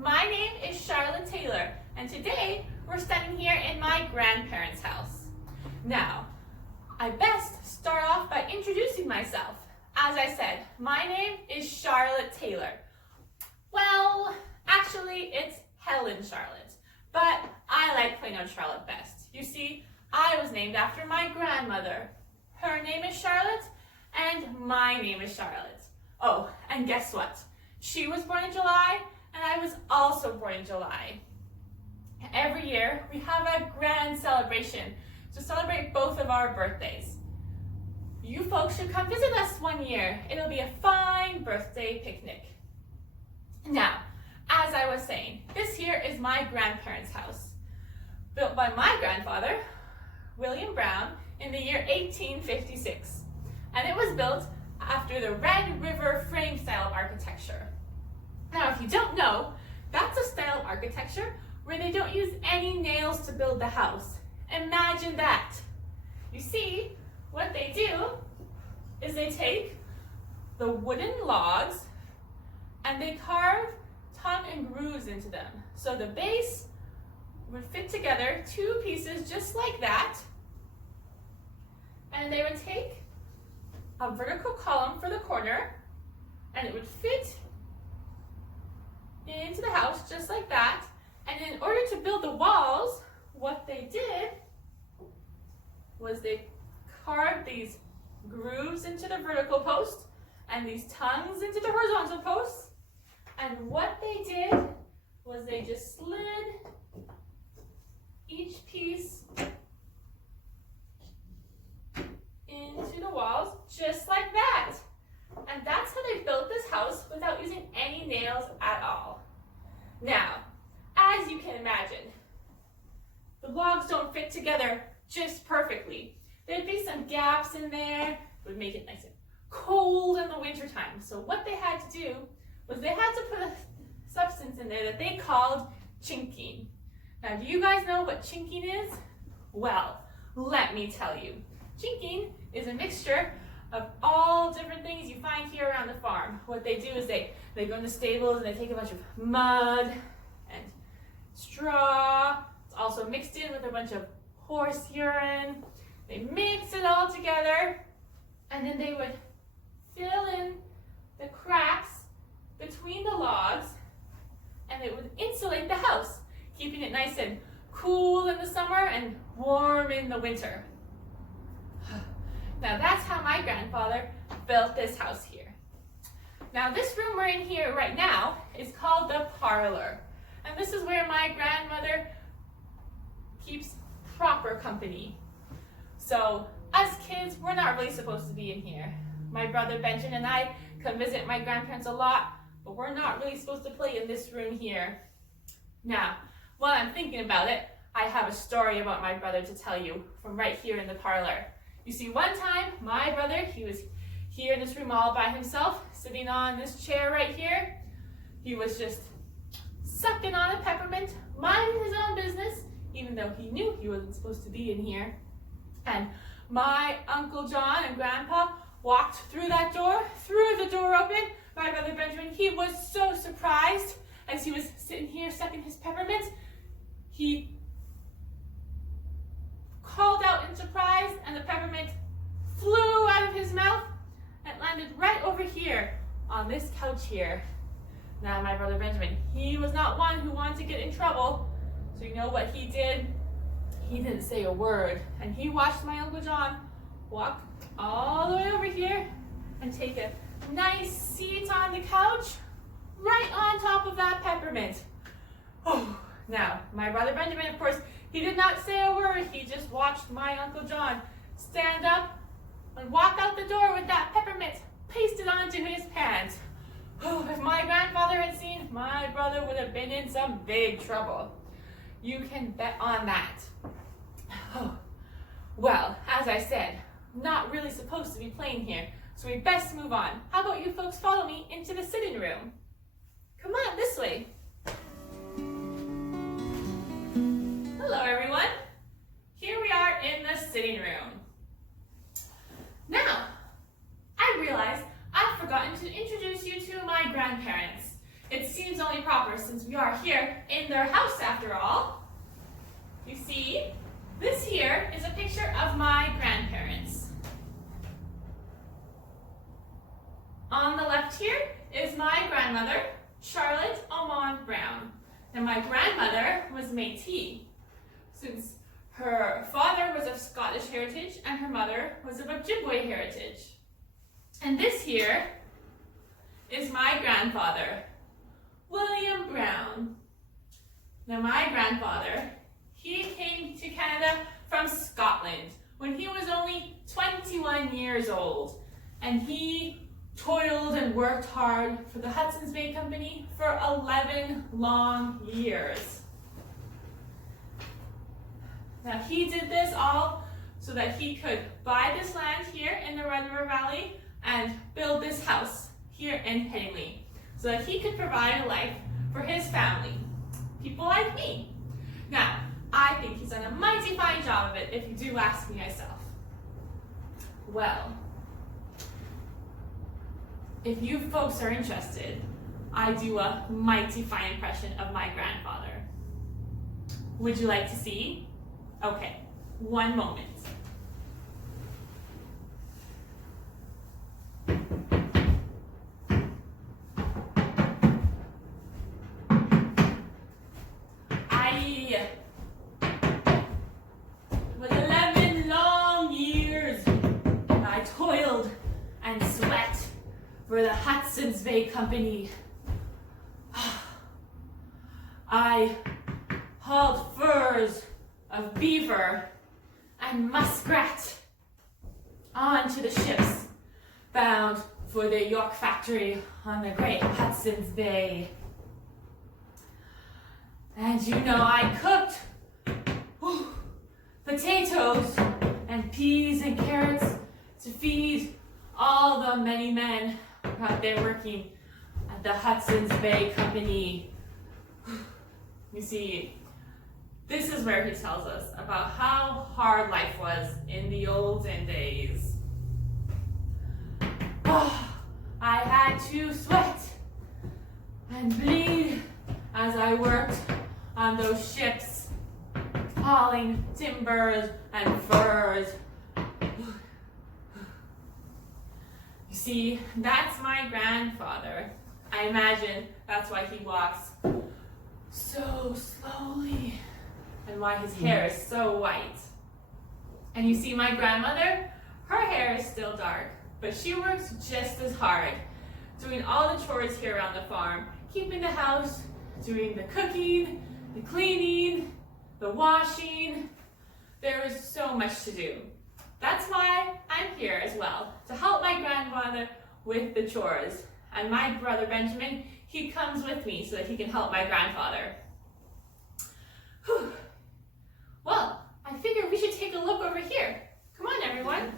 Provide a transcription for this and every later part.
my name is Charlotte Taylor, and today we're standing here in my grandparents' house. Now, I best start off by introducing myself. As I said, my name is Charlotte Taylor. Well, actually, it's Helen Charlotte, but I like plain old Charlotte best. You see, I was named after my grandmother. Her name is Charlotte, and my name is Charlotte. Oh, and guess what? She was born in July, and I was also born in July. Every year, we have a grand celebration to celebrate both of our birthdays. You folks should come visit us one year. It'll be a fine birthday picnic. Now, as I was saying, this here is my grandparents' house, built by my grandfather, William Brown, in the year 1856. And it was built after the Red River frame style of architecture. Now, if you don't know, that's a style of architecture where they don't use any nails to build the house. Imagine that. You see, what they do is they take the wooden logs and they carve tongue and grooves into them. So the base would fit together, two pieces just like that, and they would take a vertical column for the corner, and it would fit into the house just like that. And in order to build the walls, what they did was they carved these grooves into the vertical post and these tongues into the horizontal posts. And what they did was they just slid each piece into the walls just like that. And that's how they built this house without using any nails at all. Now, as you can imagine, the logs don't fit together just perfectly. There'd be some gaps in there. It would make it nice and cold in the wintertime. So what they had to do was they had to put a substance in there that they called chinking. Now, do you guys know what chinking is? Well, let me tell you. Chinking is a mixture of all different things you find here around the farm. What they do is they go in the stables and they take a bunch of mud and straw. It's also mixed in with a bunch of horse urine. They mix it all together, and then they would fill in the cracks between the logs, and it would insulate the house, keeping it nice and cool in the summer and warm in the winter. Now that's how my grandfather built this house here. Now this room we're in here right now is called the parlor. And this is where my grandmother keeps proper company. So us kids, we're not really supposed to be in here. My brother Benjamin and I come visit my grandparents a lot, but we're not really supposed to play in this room here. Now, while I'm thinking about it, I have a story about my brother to tell you from right here in the parlor. You see, one time, my brother, he was here in this room all by himself, sitting on this chair right here. He was just sucking on a peppermint, minding his own business, even though he knew he wasn't supposed to be in here. And my Uncle John and Grandpa walked through that door, threw the door open. My brother Benjamin, he was so surprised as he was sitting here sucking his peppermint. He called out in surprise, and the peppermint flew out of his mouth and landed right over here on this couch here. Now, my brother Benjamin, he was not one who wanted to get in trouble, so you know what he did? He didn't say a word, and he watched my Uncle John walk all the way over here and take a nice seat on the couch right on top of that peppermint. Oh, now, my brother Benjamin, of course, he did not say a word. He just watched my Uncle John stand up and walk out the door with that peppermint pasted onto his pants. Oh, if my grandfather had seen, my brother would have been in some big trouble. You can bet on that. Oh, well, as I said, not really supposed to be playing here, so we best move on. How about you folks follow me into the sitting room? Come on, this way. Hello, everyone. Here we are in the sitting room. Now, I realize I've forgotten to introduce you to my grandparents. It seems only proper proper since we are here in their house after all. You see, this here is a picture of my grandparents. On the left here is my grandmother, Charlotte Omand Brown. And my grandmother was Métis, since her father was of Scottish heritage and her mother was of Ojibwe heritage. And this here is my grandfather, William Brown. Now my grandfather, he came to Canada from Scotland when he was only 21 years old, and he toiled and worked hard for the Hudson's Bay Company for 11 long years. Now he did this all so that he could buy this land here in the Red River Valley and build this house here in Headingley so that he could provide a life for his family, people like me. Now, I think he's done a mighty fine job of it, if you do ask me myself. Well, if you folks are interested, I do a mighty fine impression of my grandfather. Would you like to see? Okay, one moment. I was 11 long years. I toiled and sweat for the Hudson's Bay Company. I hauled furs of beaver and muskrat onto the ships bound for the York factory on the Great Hudson's Bay. And you know, I cooked potatoes and peas and carrots to feed all the many men out there working at the Hudson's Bay Company. You see, this is where he tells us about how hard life was in the olden days. I had to sweat and bleed as I worked on those ships, hauling timbers and furs. You see, that's my grandfather. I imagine that's why he walks so slowly and why his hair is so white. And you see my grandmother, her hair is still dark, but she works just as hard, doing all the chores here around the farm, keeping the house, doing the cooking, the cleaning, the washing. There is so much to do. That's why I'm here as well, to help my grandmother with the chores. And my brother Benjamin, he comes with me so that he can help my grandfather. Whew. Well, I figure we should take a look over here. Come on, everyone.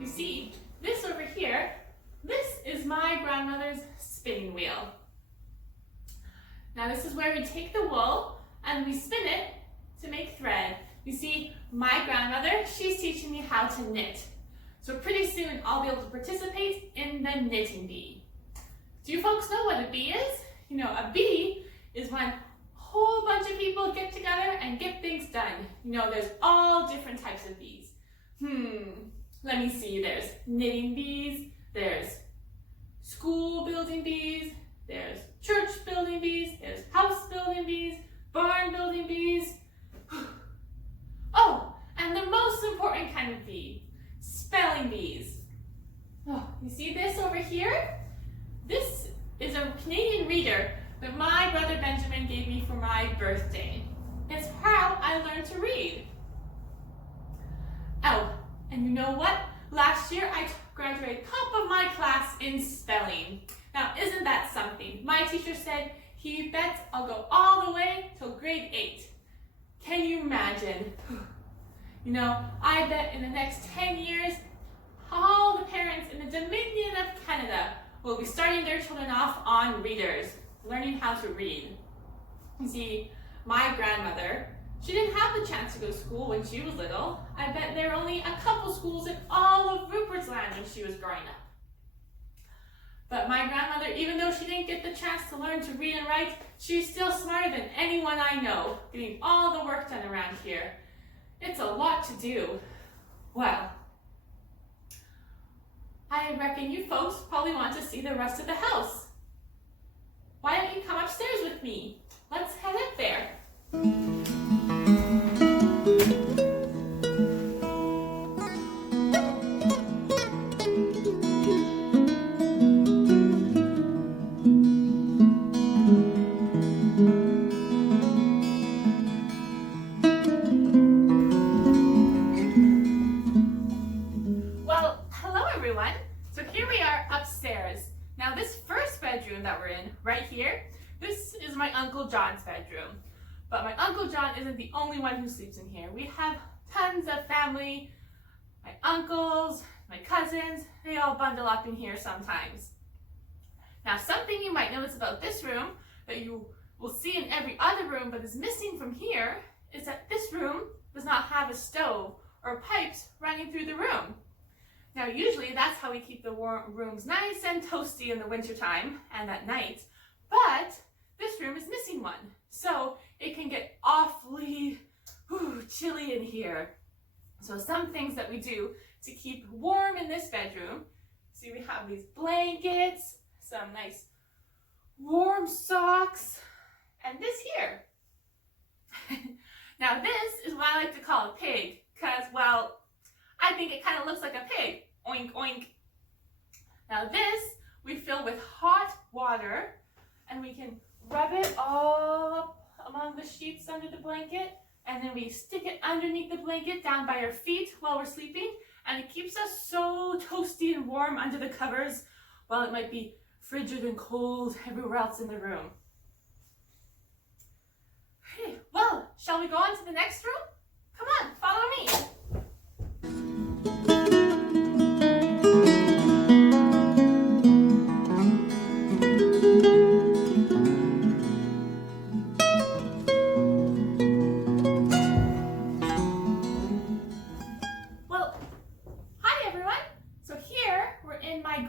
You see, this over here, this is my grandmother's spinning wheel. Now this is where we take the wool and we spin it to make thread. You see, my grandmother, she's teaching me how to knit. So pretty soon I'll be able to participate in the knitting bee. Do you folks know what a bee is? You know, a bee is when a whole bunch of people get together and get things done. You know, there's all different types of bees. Let me see, there's knitting bees, there's school building bees, there's church building bees, there's house building bees, barn building bees. Oh, and the most important kind of bee, spelling bees. Oh, you see this over here? This is a Canadian reader that my brother Benjamin gave me for my birthday. It's how I learned to read. Oh, and you know what? Last year I graduated top of my class in spelling. Now, isn't that something? My teacher said he bets I'll go all the way till grade 8. Can you imagine? You know, I bet in the next 10 years, all the parents in the Dominion of Canada will be starting their children off on readers, learning how to read. You see, my grandmother, She didn't have the chance to go to school when she was little. I bet there were only a couple schools in all of Rupert's Land when she was growing up. But my grandmother, even though she didn't get the chance to learn to read and write, she's still smarter than anyone I know, getting all the work done around here. It's a lot to do. Well, I reckon you folks probably want to see the rest of the house. Why don't you come upstairs with me? Let's head up there. Well, hello everyone. So here we are upstairs. Now this first bedroom that we're in, right here, this is my Uncle John's bedroom. But my Uncle John isn't the only one who sleeps in here. We have tons of family, my uncles, my cousins, they all bundle up in here sometimes. Now something you might notice about this room that you will see in every other room but is missing from here is that this room does not have a stove or pipes running through the room. Now usually that's how we keep the rooms nice and toasty in the wintertime and at night, but this room is missing one. So it can get awfully chilly in here. So some things that we do to keep warm in this bedroom, see we have these blankets, some nice warm socks, and this here. Now this is what I like to call a pig, because, well, I think it kind of looks like a pig. Oink, oink. Now this we fill with hot water, and we can rub it all up among the sheets under the blanket, and then we stick it underneath the blanket down by our feet while we're sleeping, and it keeps us so toasty and warm under the covers while it might be frigid and cold everywhere else in the room. Okay, well, shall we go on to the next room? Come on, follow me.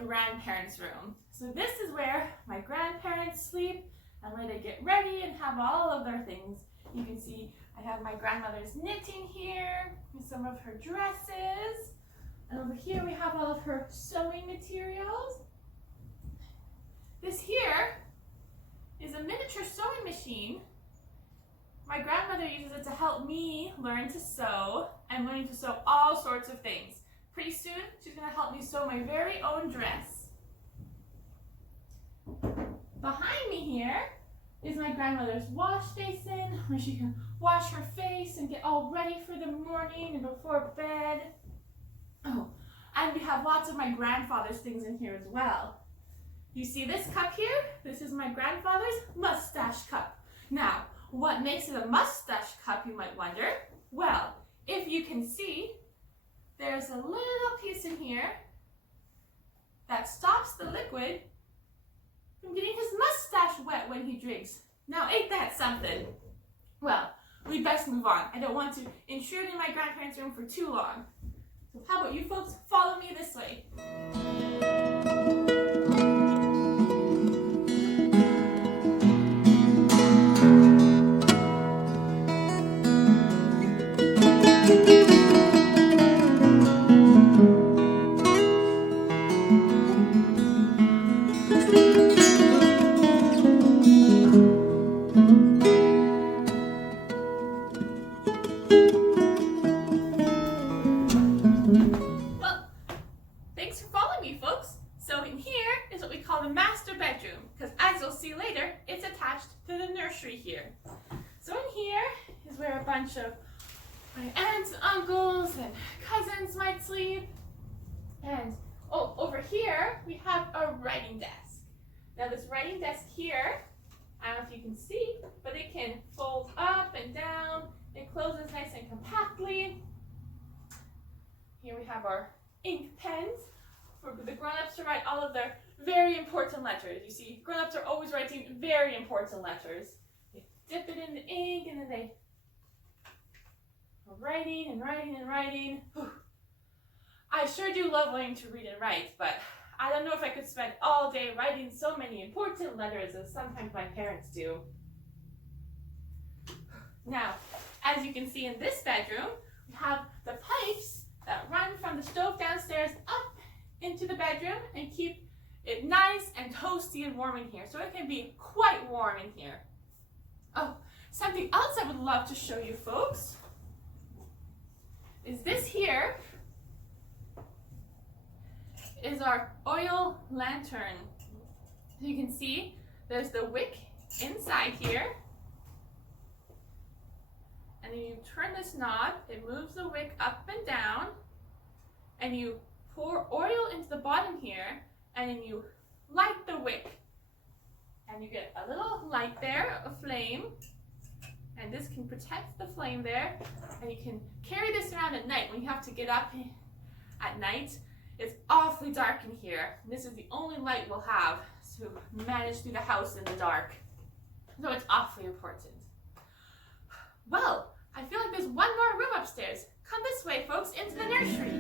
Grandparents' room. So this is where my grandparents sleep and where they get ready and have all of their things. You can see I have my grandmother's knitting here and some of her dresses. And over here we have all of her sewing materials. This here is a miniature sewing machine. My grandmother uses it to help me learn to sew. I'm learning to sew all sorts of things. Pretty soon, she's going to help me sew my very own dress. Behind me here is my grandmother's wash basin, where she can wash her face and get all ready for the morning and before bed. Oh, and we have lots of my grandfather's things in here as well. You see this cup here? This is my grandfather's mustache cup. Now, what makes it a mustache cup, you might wonder? Well, if you can see, there's a little piece in here that stops the liquid from getting his mustache wet when he drinks. Now, ain't that something? Well, we best move on. I don't want to intrude in my grandparents' room for too long. So how about you folks follow me this way? To the nursery here. So in here is where a bunch of my aunts, uncles, and cousins might sleep. And over here we have a writing desk. Now this writing desk here, I don't know if you can see, but it can fold up and down. It closes nice and compactly. Here we have our ink pens for the grown-ups to write all of their very important letters. You see, grown-ups are always writing very important letters. They dip it in the ink and then they writing and writing and writing. Whew. I sure do love learning to read and write, but I don't know if I could spend all day writing so many important letters as sometimes my parents do. Now, as you can see in this bedroom, we have the pipes that run from the stove downstairs up into the bedroom and keep it nice and toasty and warm in here. So it can be quite warm in here. Oh, something else I would love to show you folks is this here is our oil lantern. You can see there's the wick inside here. And then you turn this knob, it moves the wick up and down, and you pour oil into the bottom here, and then you light the wick. And you get a little light there, a flame, and this can protect the flame there, and you can carry this around at night when you have to get up at night. It's awfully dark in here. This is the only light we'll have to manage through the house in the dark. So it's awfully important. Well, I feel like there's one more room upstairs. Come this way, folks, into the nursery.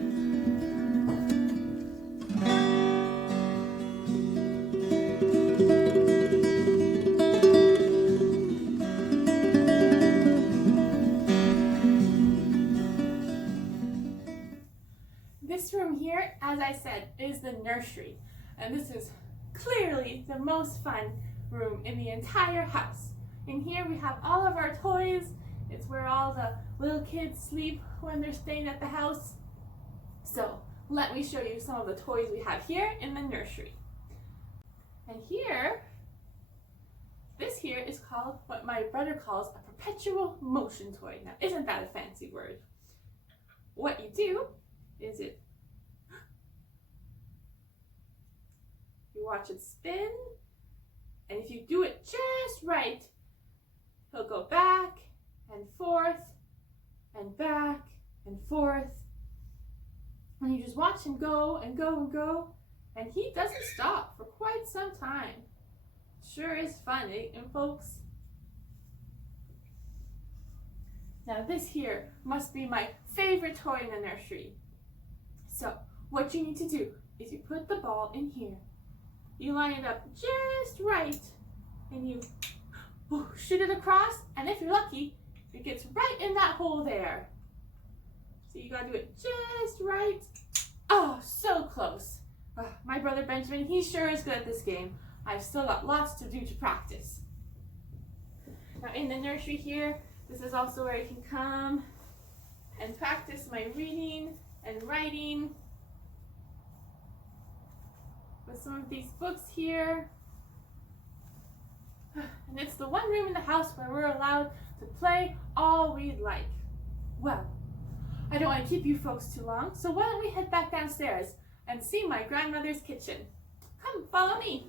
This room here, as I said, is the nursery. And this is clearly the most fun room in the entire house. In here we have all of our toys. It's where all the little kids sleep when they're staying at the house. So let me show you some of the toys we have here in the nursery. And here, this here is called what my brother calls a perpetual motion toy. Now, isn't that a fancy word? What you do is you watch it spin, and if you do it just right, he'll go back and forth and back and forth, and you just watch him go and go and go, and he doesn't stop for quite some time. Sure is fun, eh, folks? Now this here must be my favorite toy in the nursery. So what you need to do is you put the ball in here, you line it up just right, and you shoot it across, and if you're lucky, it gets right in that hole there. So you gotta do it just right. Oh, so close. My brother Benjamin, he sure is good at this game. I've still got lots to do to practice. Now in the nursery here, this is also where you can come and practice my reading and writing with some of these books here. And it's the one room in the house where we're allowed to play all we'd like. Well, I don't want to keep you folks too long, so why don't we head back downstairs and see my grandmother's kitchen. Come, follow me.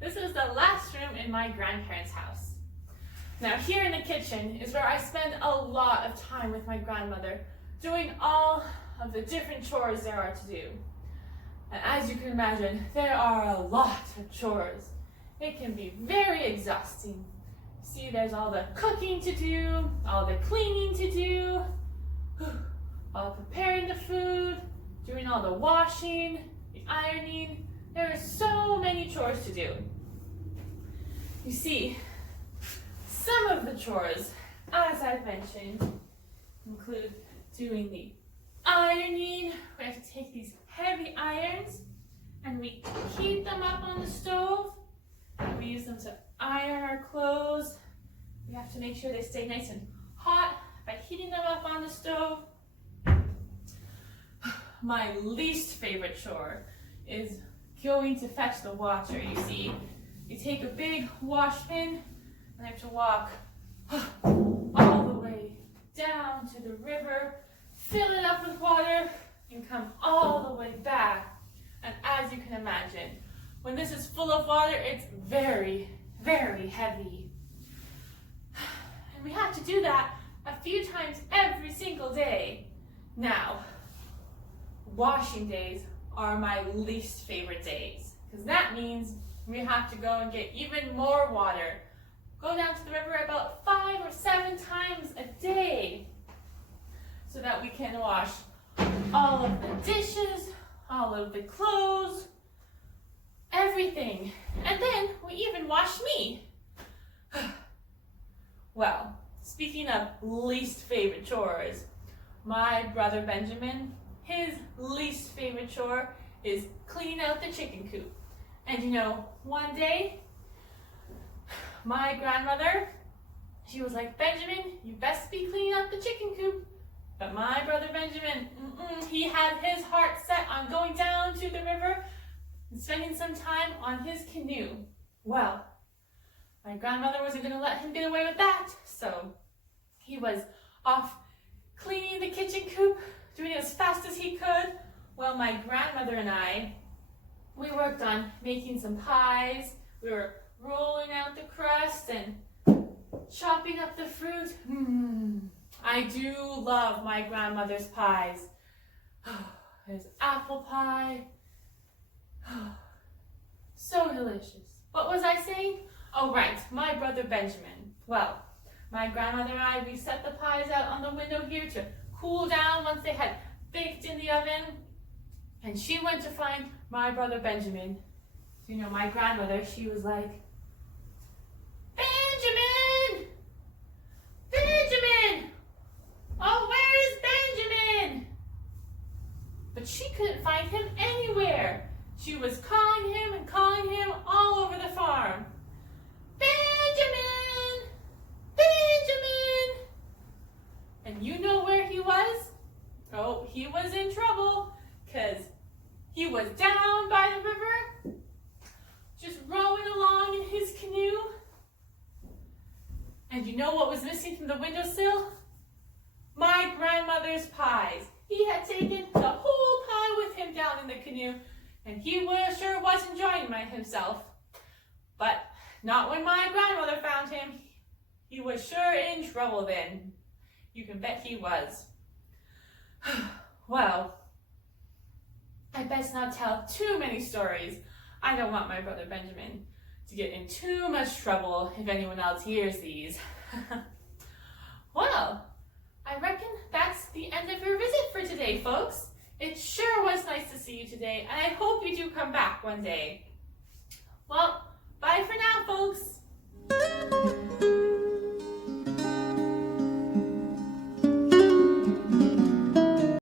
This is the last room in my grandparents' house. Now here in the kitchen is where I spend a lot of time with my grandmother, doing all of the different chores there are to do. And as you can imagine, there are a lot of chores. It can be very exhausting. See, there's all the cooking to do, all the cleaning to do, all preparing the food, doing all the washing, the ironing. There are so many chores to do. You see, some of the chores, as I've mentioned, include doing the ironing. We have to take these heavy irons and we heat them up on the stove. We use them to iron our clothes. We have to make sure they stay nice and hot by heating them up on the stove. My least favorite chore is going to fetch the water. You see, you take a big wash bin and I have to walk all the way down to the river, fill it up with water, and come all the way back. And as you can imagine, when this is full of water, it's very, very heavy. And we have to do that a few times every single day. Now, washing days are my least favorite days, because that means we have to go and get even more water. Go down to the river about 5 or 7 times a day so that we can wash all of the dishes, all of the clothes, everything. And then we even wash me. Well, speaking of least favorite chores, my brother Benjamin, his least favorite chore is cleaning out the chicken coop. And you know, one day, my grandmother, she was like, Benjamin, you best be cleaning up the chicken coop. But my brother Benjamin, he had his heart set on going down to the river and spending some time on his canoe. Well, my grandmother wasn't going to let him get away with that, so he was off cleaning the kitchen coop, doing it as fast as he could, while my grandmother and I, we worked on making some pies. We were rolling out the crust and chopping up the fruit. I do love my grandmother's pies. There's apple pie. So delicious. What was I saying? Oh, right, my brother Benjamin. Well, my grandmother and I, we set the pies out on the window here to cool down once they had baked in the oven. And she went to find my brother Benjamin. You know, my grandmother, she was like, Benjamin! Benjamin! Oh, where is Benjamin? But she couldn't find him anywhere. She was calling him and calling him all over the farm. Benjamin! Benjamin! And you know where he was? Oh, he was in trouble, because he was down by the river, just rowing along in his canoe. And you know what was missing from the windowsill? My grandmother's pies. He had taken the whole pie with him down in the canoe, and he sure was enjoying himself. But not when my grandmother found him. He was sure in trouble then. You can bet he was. Well, I best not tell too many stories. I don't want my brother Benjamin to get in too much trouble if anyone else hears these. Well, I reckon that's the end of your visit for today, folks. It sure was nice to see you today, and I hope you do come back one day. Well, bye for now, folks.